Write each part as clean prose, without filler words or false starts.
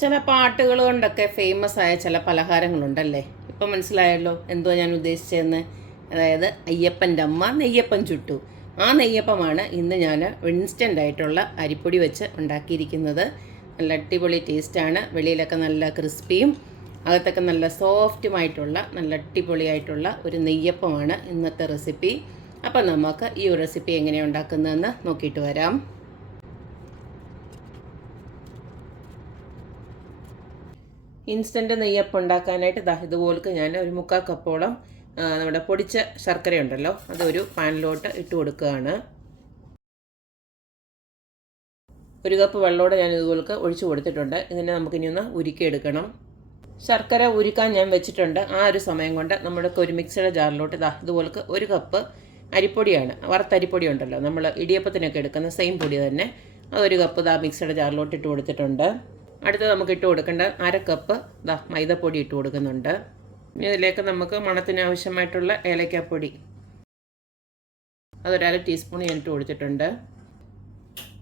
ചില പാട്ടുകൾ കൊണ്ടൊക്കെ ഫേമസ് ആയ ചില പലഹാരങ്ങളുണ്ടല്ലേ. ഇപ്പം മനസ്സിലായല്ലോ എന്തോ ഞാൻ ഉദ്ദേശിച്ചതെന്ന്. അതായത് അയ്യപ്പൻ്റെ അമ്മ നെയ്യപ്പം ചുട്ടു. ആ നെയ്യപ്പമാണ് ഇന്ന് ഞാൻ ഇൻസ്റ്റൻ്റ് ആയിട്ടുള്ള അരിപ്പൊടി വെച്ച് ഉണ്ടാക്കിയിരിക്കുന്നത്. നല്ല അടിപൊളി ടേസ്റ്റാണ്. വെളിയിലൊക്കെ നല്ല ക്രിസ്പിയും അകത്തൊക്കെ നല്ല സോഫ്റ്റുമായിട്ടുള്ള നല്ല അടിപൊളിയായിട്ടുള്ള ഒരു നെയ്യപ്പമാണ് ഇന്നത്തെ റെസിപ്പി. അപ്പം നമുക്ക് ഈ ഒരു റെസിപ്പി എങ്ങനെയാണ് ഉണ്ടാക്കുന്നതെന്ന് നോക്കിയിട്ട് വരാം. ഇൻസ്റ്റൻറ്റ് നെയ്യപ്പം ഉണ്ടാക്കാനായിട്ട് ഇതുപോലക്ക് ഞാൻ ഒരു 3/4 കപ്പോളം നമ്മുടെ പൊടിച്ച ശർക്കരയുണ്ടല്ലോ അതൊരു പാനിലോട്ട് ഇട്ട് കൊടുക്കുകയാണ്. 1 കപ്പ് വെള്ളമോടെ ഞാൻ ഇതുപോലക്ക് ഒഴിച്ചു കൊടുത്തിട്ടുണ്ട്. ഇതിനെ നമുക്കിനി ഒന്ന് ഉരുക്കിയെടുക്കണം. ശർക്കര ഉരുക്കാൻ ഞാൻ വെച്ചിട്ടുണ്ട്. ആ ഒരു സമയം കൊണ്ട് നമ്മുടെ ഒരു മിക്സിയുടെ ജാറിലോട്ട് ഇതുപോലക്ക് 1 കപ്പ് അരിപ്പൊടിയാണ്, വറുത്തരിപ്പൊടി ഉണ്ടല്ലോ നമ്മൾ ഇടിയപ്പത്തിനൊക്കെ എടുക്കുന്ന സെയിം പൊടി തന്നെ, അത് 1 കപ്പ് മിക്സിയുടെ ജാറിലോട്ട് ഇട്ട് കൊടുത്തിട്ടുണ്ട്. അടുത്ത് നമുക്ക് ഇട്ട് കൊടുക്കേണ്ട 1/2 കപ്പ് മൈദപ്പൊടി ഇട്ട് കൊടുക്കുന്നുണ്ട്. ഇനി ഇതിലേക്ക് നമുക്ക് മണത്തിന് ആവശ്യമായിട്ടുള്ള ഏലക്കാപ്പൊടി അതൊരു 1/2 ടീസ്പൂൺ ഞാൻ ഇട്ട് കൊടുത്തിട്ടുണ്ട്.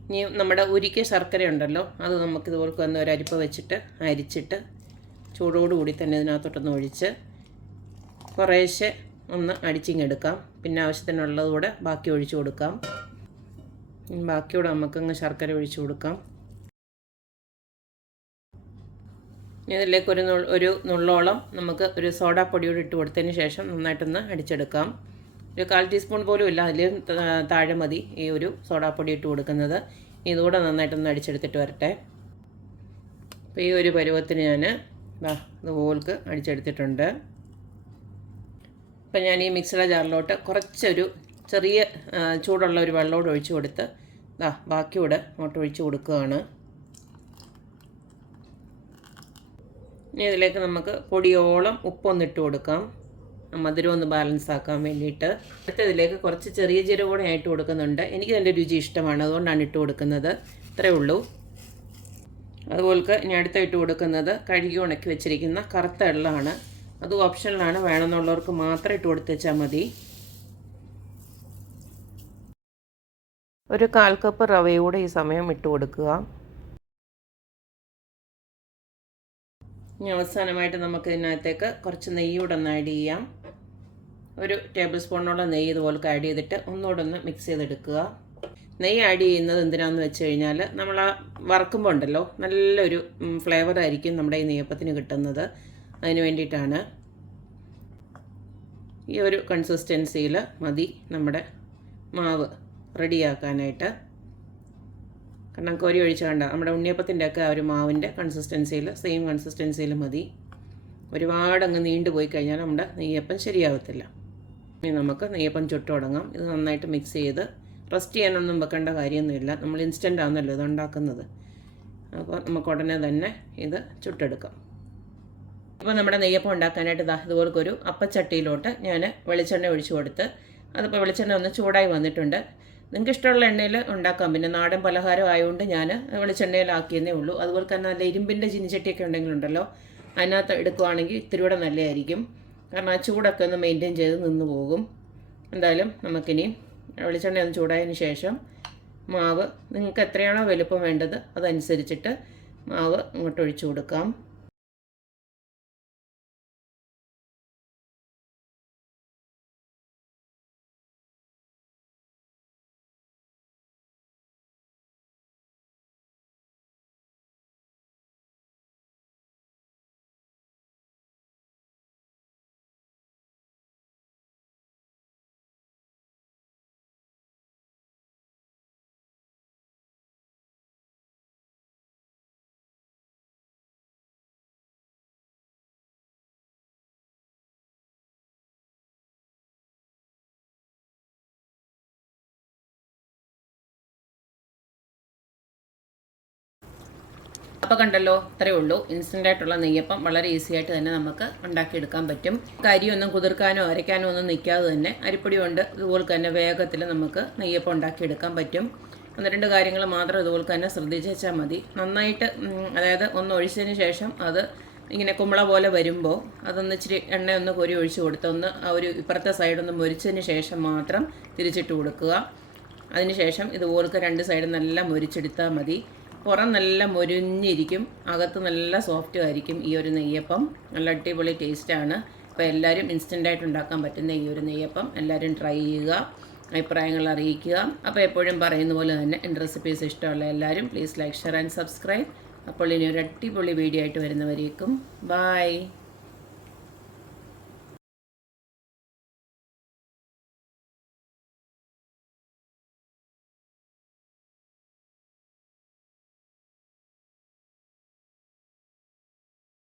ഇനി നമ്മുടെ ഉരുക്കിയ ശർക്കര ഉണ്ടല്ലോ അത് നമുക്കിതുപോലെ വന്ന് ഒരു അരിപ്പ വെച്ചിട്ട് അരിച്ചിട്ട് ചൂടോടുകൂടി തന്നെ ഇതിനകത്തോട്ടൊന്ന് ഒഴിച്ച് കുറേശ്ശെ ഒന്ന് അടിച്ചിങ്ങെടുക്കാം. പിന്നെ ആവശ്യത്തിനുള്ളതുകൂടെ ബാക്കി ഒഴിച്ചു കൊടുക്കാം. ബാക്കിയൂടെ നമുക്കങ്ങ് ശർക്കര ഒഴിച്ചു കൊടുക്കാം. ഇതിലേക്ക് ഒരു നുള്ളോളം നമുക്ക് ഒരു സോഡാപ്പൊടിയോട് ഇട്ട് കൊടുത്തതിന് ശേഷം നന്നായിട്ടൊന്ന് അടിച്ചെടുക്കാം. ഒരു 1/4 ടീസ്പൂൺ പോലും ഇല്ല, അതിൽ താഴെ മതി ഈ ഒരു സോഡാപ്പൊടി ഇട്ട് കൊടുക്കുന്നത്. ഇതുകൂടെ നന്നായിട്ടൊന്ന് അടിച്ചെടുത്തിട്ട് വരട്ടെ. അപ്പോൾ ഈ ഒരു പരുവത്തിന് ഞാൻ ഇതുപോലക്ക് അടിച്ചെടുത്തിട്ടുണ്ട്. അപ്പം ഞാൻ ഈ മിക്സിയുടെ ജാറിലോട്ട് കുറച്ചൊരു ചെറിയ ചൂടുള്ള ഒരു വെള്ളമോട് ഒഴിച്ചു കൊടുത്ത് ബാക്കിയൂടെ അങ്ങോട്ട് ഒഴിച്ചു കൊടുക്കുകയാണ്. ഇനി ഇതിലേക്ക് നമുക്ക് പൊടിയോളം ഉപ്പൊന്നിട്ട് കൊടുക്കാം, മധുരം ഒന്ന് ബാലൻസ് ആക്കാൻ വേണ്ടിയിട്ട്. അടുത്ത ഇതിലേക്ക് കുറച്ച് ചെറിയ ജീരകം കൂടെ ആയിട്ട് കൊടുക്കുന്നുണ്ട്. എനിക്ക് അതിൻ്റെ രുചി ഇഷ്ടമാണ്, അതുകൊണ്ടാണ് ഇട്ട് കൊടുക്കുന്നത്. ഇത്രയേ ഉള്ളൂ. അതുപോലെ ഇനി അടുത്ത ഇട്ട് കൊടുക്കുന്നത് കഴുകി ഉണക്കി വെച്ചിരിക്കുന്ന കറുത്ത എള്ളാണ്. അത് ഓപ്ഷനിലാണ്, വേണമെന്നുള്ളവർക്ക് മാത്രം ഇട്ട് കൊടുത്ത് വെച്ചാൽ മതി. ഒരു 1/4 കപ്പ് റവയൂടെ ഈ സമയം ഇട്ട് കൊടുക്കുക. ഇനി അവസാനമായിട്ട് നമുക്ക് ഇതിനകത്തേക്ക് കുറച്ച് നെയ്യൂടെ ഒന്ന് ആഡ് ചെയ്യാം. ഒരു ടേബിൾ സ്പൂണോളം നെയ്യ് ഇതുപോലെ ആഡ് ചെയ്തിട്ട് ഒന്നുകൂടെ ഒന്ന് മിക്സ് ചെയ്തെടുക്കുക. നെയ്യ് ആഡ് ചെയ്യുന്നത് എന്തിനാണെന്ന് വെച്ച് കഴിഞ്ഞാൽ നമ്മൾ ആ വറക്കുമ്പോൾ ഉണ്ടല്ലോ നല്ലൊരു ഫ്ലേവർ ആയിരിക്കും നമ്മുടെ ഈ നെയ്യപ്പത്തിന് കിട്ടുന്നത്. അതിന് വേണ്ടിയിട്ടാണ്. ഈ ഒരു കൺസിസ്റ്റൻസിയിൽ മതി നമ്മുടെ മാവ് റെഡിയാക്കാനായിട്ട്. കാരണം കോരി ഒഴിച്ച് കണ്ട നമ്മുടെ ഉണ്ണിയപ്പത്തിൻ്റെയൊക്കെ ആ ഒരു മാവിൻ്റെ കൺസിസ്റ്റൻസിയിൽ സെയിം കൺസിസ്റ്റൻസിയിൽ മതി. ഒരുപാട് അങ്ങ് നീണ്ടു പോയി കഴിഞ്ഞാൽ നമ്മുടെ നെയ്യപ്പം ശരിയാവത്തില്ല. ഇനി നമുക്ക് നെയ്യപ്പം ചുട്ട് തുടങ്ങാം. ഇത് നന്നായിട്ട് മിക്സ് ചെയ്ത് റെസ്റ്റ് ചെയ്യാനൊന്നും വെക്കേണ്ട കാര്യമൊന്നുമില്ല, നമ്മൾ ഇൻസ്റ്റൻ്റ് ആണെന്നല്ലോ ഇത് ഉണ്ടാക്കുന്നത്. അപ്പോൾ നമുക്ക് ഉടനെ തന്നെ ഇത് ചുട്ടെടുക്കാം. അപ്പോൾ നമ്മുടെ നെയ്യപ്പം ഉണ്ടാക്കാനായിട്ട് ഇതുപോലൊരു അപ്പച്ചട്ടിയിലോട്ട് ഞാൻ വെളിച്ചെണ്ണ ഒഴിച്ചു കൊടുത്ത്, അതിപ്പോൾ വെളിച്ചെണ്ണ ഒന്ന് ചൂടായി വന്നിട്ടുണ്ട്. നിങ്ങൾക്ക് ഇഷ്ടമുള്ള എണ്ണയിൽ ഉണ്ടാക്കാം. പിന്നെ നാടൻ പലഹാരം ആയതുകൊണ്ട് ഞാൻ വെളിച്ചെണ്ണയിലാക്കിയെന്നേ ഉള്ളൂ. അതുപോലെ തന്നെ നല്ല ഇരുമ്പിൻ്റെ ചീനിച്ചട്ടിയൊക്കെ ഉണ്ടെങ്കിലുണ്ടല്ലോ അതിനകത്ത് എടുക്കുവാണെങ്കിൽ ഇത്തിരി കൂടെ നല്ലതായിരിക്കും. കാരണം ആ ചൂടൊക്കെ ഒന്ന് മെയിൻറ്റെയിൻ ചെയ്ത് നിന്ന് പോകും. എന്തായാലും നമുക്കിനി വെളിച്ചെണ്ണ ഒന്ന് ചൂടായതിന് ശേഷം മാവ് നിങ്ങൾക്ക് എത്രയാണോ വലുപ്പം വേണ്ടത് അതനുസരിച്ചിട്ട് മാവ് അങ്ങോട്ട് ഒഴിച്ചു കൊടുക്കാം. അപ്പോൾ കണ്ടല്ലോ, ഇത്രയേ ഉള്ളൂ. ഇൻസ്റ്റൻ്റായിട്ടുള്ള നെയ്യപ്പം വളരെ ഈസി ആയിട്ട് തന്നെ നമുക്ക് ഉണ്ടാക്കിയെടുക്കാൻ പറ്റും. കരിയൊന്നും കുതിർക്കാനോ അരയ്ക്കാനോ ഒന്നും നിൽക്കാതെ തന്നെ അരിപ്പൊടി കൊണ്ട് ഇതുപോലെ തന്നെ വേഗത്തിൽ നമുക്ക് നെയ്യപ്പം ഉണ്ടാക്കിയെടുക്കാൻ പറ്റും. 1-2 കാര്യങ്ങൾ മാത്രം ഇതുപോലെ തന്നെ ശ്രദ്ധിച്ച് വെച്ചാൽ മതി. നന്നായിട്ട് അതായത് ഒന്ന് ഒഴിച്ചതിന് ശേഷം അത് ഇങ്ങനെ കുമ്പള പോലെ വരുമ്പോൾ അതൊന്ന് ഇച്ചിരി എണ്ണയൊന്ന് കോരി ഒഴിച്ച് കൊടുത്ത് ഒന്ന് ആ ഒരു ഇപ്പുറത്തെ സൈഡൊന്ന് മൊരിച്ചതിന് ശേഷം മാത്രം തിരിച്ചിട്ട് കൊടുക്കുക. അതിന് ശേഷം ഇതുപോലൊക്കെ 2 സൈഡും നല്ല മൊരിച്ചെടുത്താൽ മതി. പുറം നല്ല മൊരിഞ്ഞിരിക്കും, അകത്ത് നല്ല സോഫ്റ്റും ആയിരിക്കും ഈ ഒരു നെയ്യപ്പം. നല്ല അടിപൊളി ടേസ്റ്റാണ്. അപ്പോൾ എല്ലാവരും ഇൻസ്റ്റൻ്റായിട്ട് ഉണ്ടാക്കാൻ പറ്റുന്ന ഈ ഒരു നെയ്യപ്പം എല്ലാവരും ട്രൈ ചെയ്യുക, അഭിപ്രായങ്ങൾ അറിയിക്കുക. അപ്പോൾ എപ്പോഴും പറയുന്ന പോലെ തന്നെ എൻ്റെ റെസിപ്പീസ് ഇഷ്ടമുള്ള എല്ലാവരും please like, share and subscribe. അപ്പോൾ ഇനി ഒരു അടിപൊളി വീഡിയോ ആയിട്ട് വരുന്നവരേക്കും ബൈ.